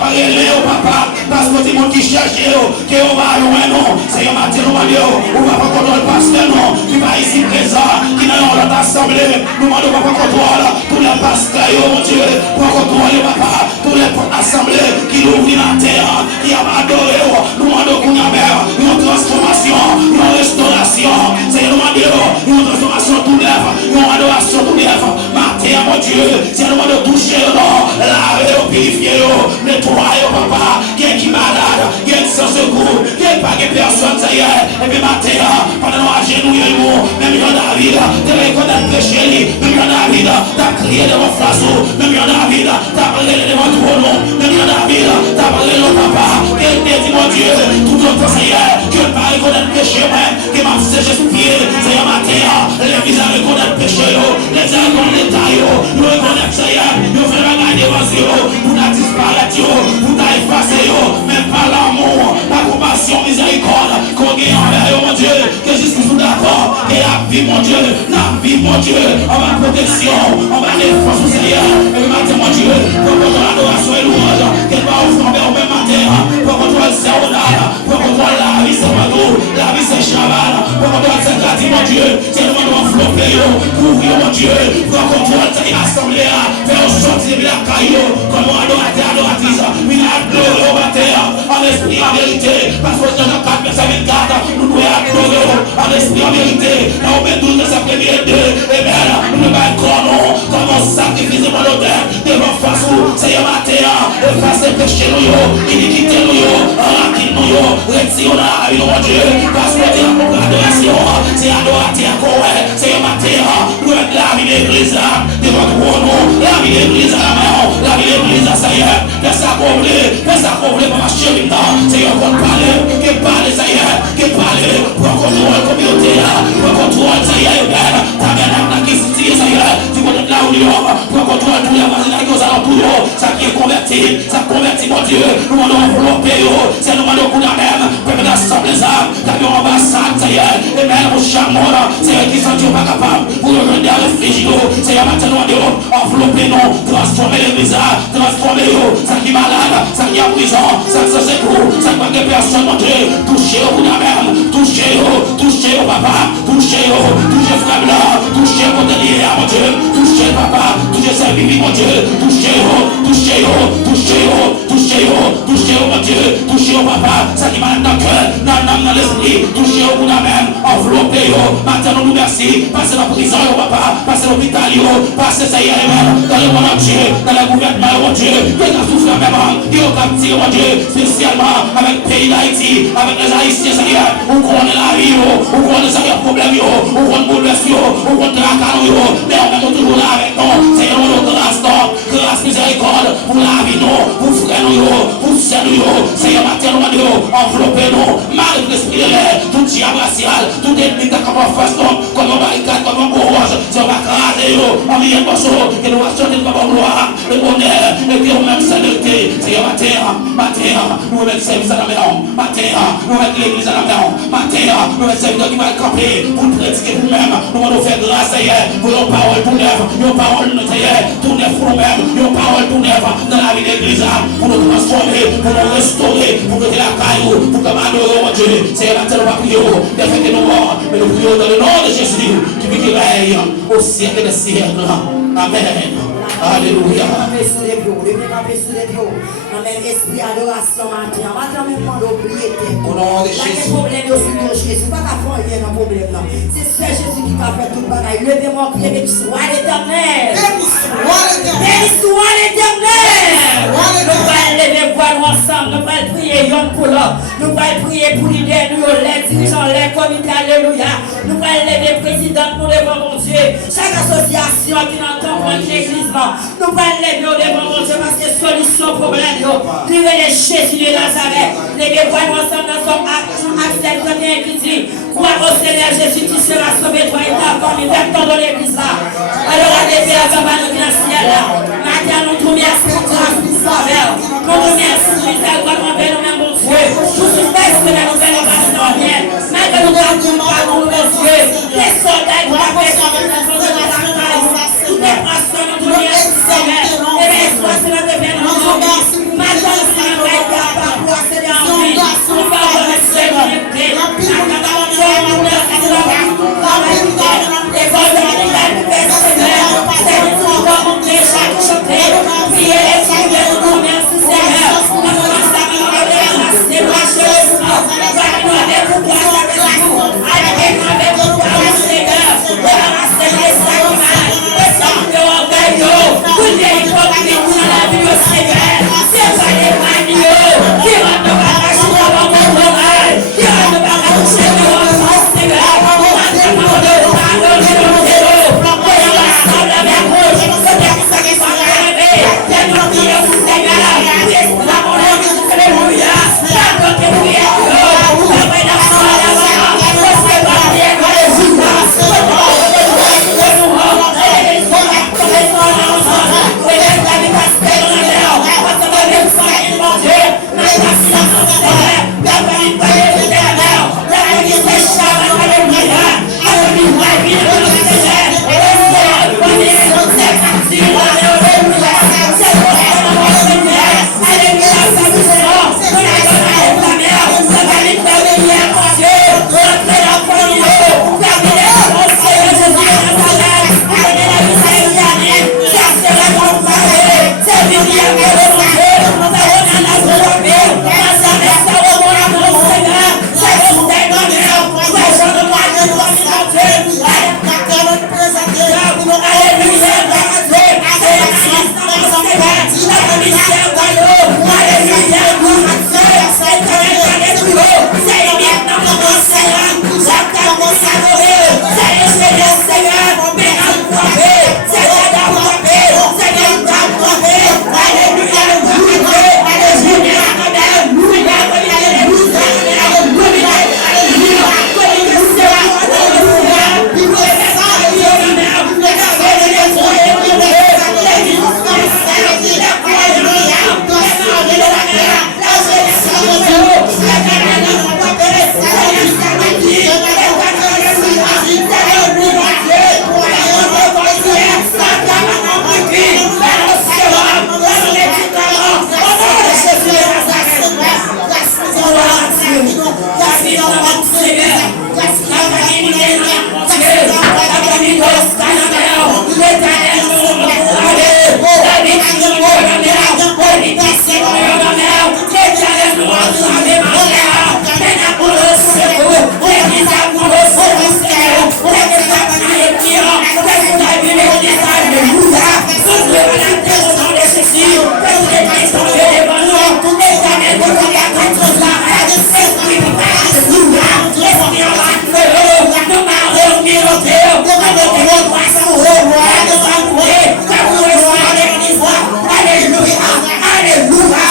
parler au papa, parce que tout le monde qui cherche, que on va loin, non. C'est un matin, on va pas contrôler le pasteur, non. Qui va ici présent, qui n'a pas notre assemblée. Nous demandons pas contrôle tous les pasteurs, mon Dieu, pour contrôler papa, tous les assemblées qui l'ouvrent la terre, qui a adoré, nous demandons qu'on a une transformation, une restauration. C'est nous demandons une transformation tout neuf, une adoration tout neuf. Matin, mon Dieu, c'est nous demandons toucher, non, laver, purifier, nettoyer, papa, qui malade, qui sans secours, qui pas de personne, ça y est, et puis matin, pendant nous agenouillons, même en David, de reconnaître le péché, même en David, t'as crié devant Faso, même en David, t'as parlé devant tout le monde, même en David, t'as parlé de papa, qui dit mon Dieu, tout le temps, ça y est, que pas reconnaître le péché, que m'a fait Jésus pied, c'est un matin, les visages reconnaître le péché, les âmes reconnaître l'état, nous reconnaître ça y est, nous faisons gagner devant eux, pour la disparaître, pour la effacer, même pas l'amour, la compassion, miséricorde, qu'on gagne envers eux, mon Dieu, que justice nous d'accord, et la vie, mon Dieu, la vie, mon Dieu, on va protection, on va défense au Seigneur, et le matin, mon Dieu, pour qu'on l'adoration et louange, qu'elle va offrir au même matin, pour qu'on le séronal, pour qu'on la vie, c'est Madou, la vie, c'est Chaval, pour qu'on le Saint-Gati, mon Dieu, c'est le monde enveloppé, couvrir, mon Dieu, pour qu'on le assemblée, faire sortir la caillou, comme on adoratrice, il a adoré au matin, en esprit, en vérité, parce que dans 4 verset 24, nous devons adorer en esprit, en vérité, dans au 12 de sa première deux, et bien, nous devons être comme un sacrifice volontaire, devant face au Seigneur matin, efface les péchés, iniquité, raquine, retire la vie, mon Dieu, parce que c'est la adoration, c'est adorateur, Seigneur matin, nous devons la vie de l'église, devant nous, la vie de l'église à la main, la vie de l'église à ça y est, laisse ça couvrir, pour ma chérie, Seigneur, qu'on parle, ça y est, que parle, pour contrôler la communauté, pour contrôler, ça y est, ta mère qui se tire, ça y est, tu connais là où il y a, pour contrôler tous les voisins qui sont alentours, ça qui est converti, ça convertit, mon Dieu, nous allons envelopper, c'est nous allons qu'on a même, pour l'assemblée, ça, t'as mis en ambassade, ça y est, et même au chameau, c'est qui sont pas capables, pour le rendre à réfléchir, c'est maintenant, nous allons envelopper, non, transformer l'église, transformer, ça qui est malade, ça qui est en prison, ça qui est secours, ça qui est personne, mon Dieu, touchez au bout même, touchez au papa, touchez frère blanc, touchez au délire, mon Dieu, touchez papa, touchez sa vie, mon Dieu, touchez au mon Dieu, touchez au papa, ça qui m'a dans le cœur, dans l'esprit, touchez au bout même, enveloppez, maintenant nous merci, passez la prison, papa, passez l'hôpital, passez ça y est, dans le monde entier, dans le gouvernement, mon Dieu, qui a souffert même, qui a capté, mon Dieu, spécialement avec le pays d'Haïti, avec les Haïtiens, Seigneur, où on est la vie, où on est les problèmes, où on est bouleversé, où on est la carrière, mais on est toujours là avec nous, Seigneur, nous grâce, miséricorde, pour la vie, pour frère, pour sœur, Seigneur, matin, enveloppez-nous, malgré l'esprit de l'air, tout diable racial, tout ennemi, comme on fasse, comme on barricade, comme on courage, si on va craser, on vient de morceaux, et nous va chanter comme on gloire, le bonheur, et puis on même saluté, Seigneur, matin, nous mettons service à la maison, matin, nous mettons l'église à la maison, matin, nous mettons service qui va camper, pour pratiquer vous-même, nous allons faire grâce à vous, pour nos paroles tout neuves, nos paroles tout neuves pour nous-mêmes, nos paroles tout neuves dans la vie de l'église, pour nous transformer, pour nous restaurer, pour que la caillou, pour que nous adorons mon Dieu, c'est la terre, on va prier, défaites nous morts, mais nous prions dans le nom de Jésus, qui vit qui règne au siècle des siècles. Amen. Alléluia. Même esprit adoration matin. Matin, même pas d'oublier. Au nom de Jésus. Problème aussi de Jésus. Pas qu'à faire rien dans le problème. C'est Seigneur Jésus qui t'a fait tout le bagaille. Levez-moi, priez, béni soit l'Éternel. Béni soit l'Éternel. Nous allons lever voix nous ensemble. Nous allons prier yon pour l'autre. Nous allons prier pour l'idée, nous les dirigeants, les comités. Alléluia. Nous allons lever président, nous devant mon Dieu. Chaque association qui n'entend pas l'église. Nous allons lever devant mon Dieu parce que solution problème. Libérez Jésus de Nazareth. Les voix nous ensemble dans son acte 31 qui dit crois au Seigneur Jésus, tu seras sauvé, toi et ta famille, vers dans l'église là. Alors, à des pères, à la dans le ciel là. Maintenant, nous te remercions pour grâce, pour sauveur. Nous te remercions, miséricorde, envers nous-mêmes, mon Dieu. Tout ce que nous allons passer en rien. Maintenant, nous gardons par nous, mon Dieu. Les soldats, nous avons fait en même temps de la campagne. Toutes les personnes, nous te remercions, Seigneur. Et bien, sois cela devient notre vie. Maintenant, Alléluia.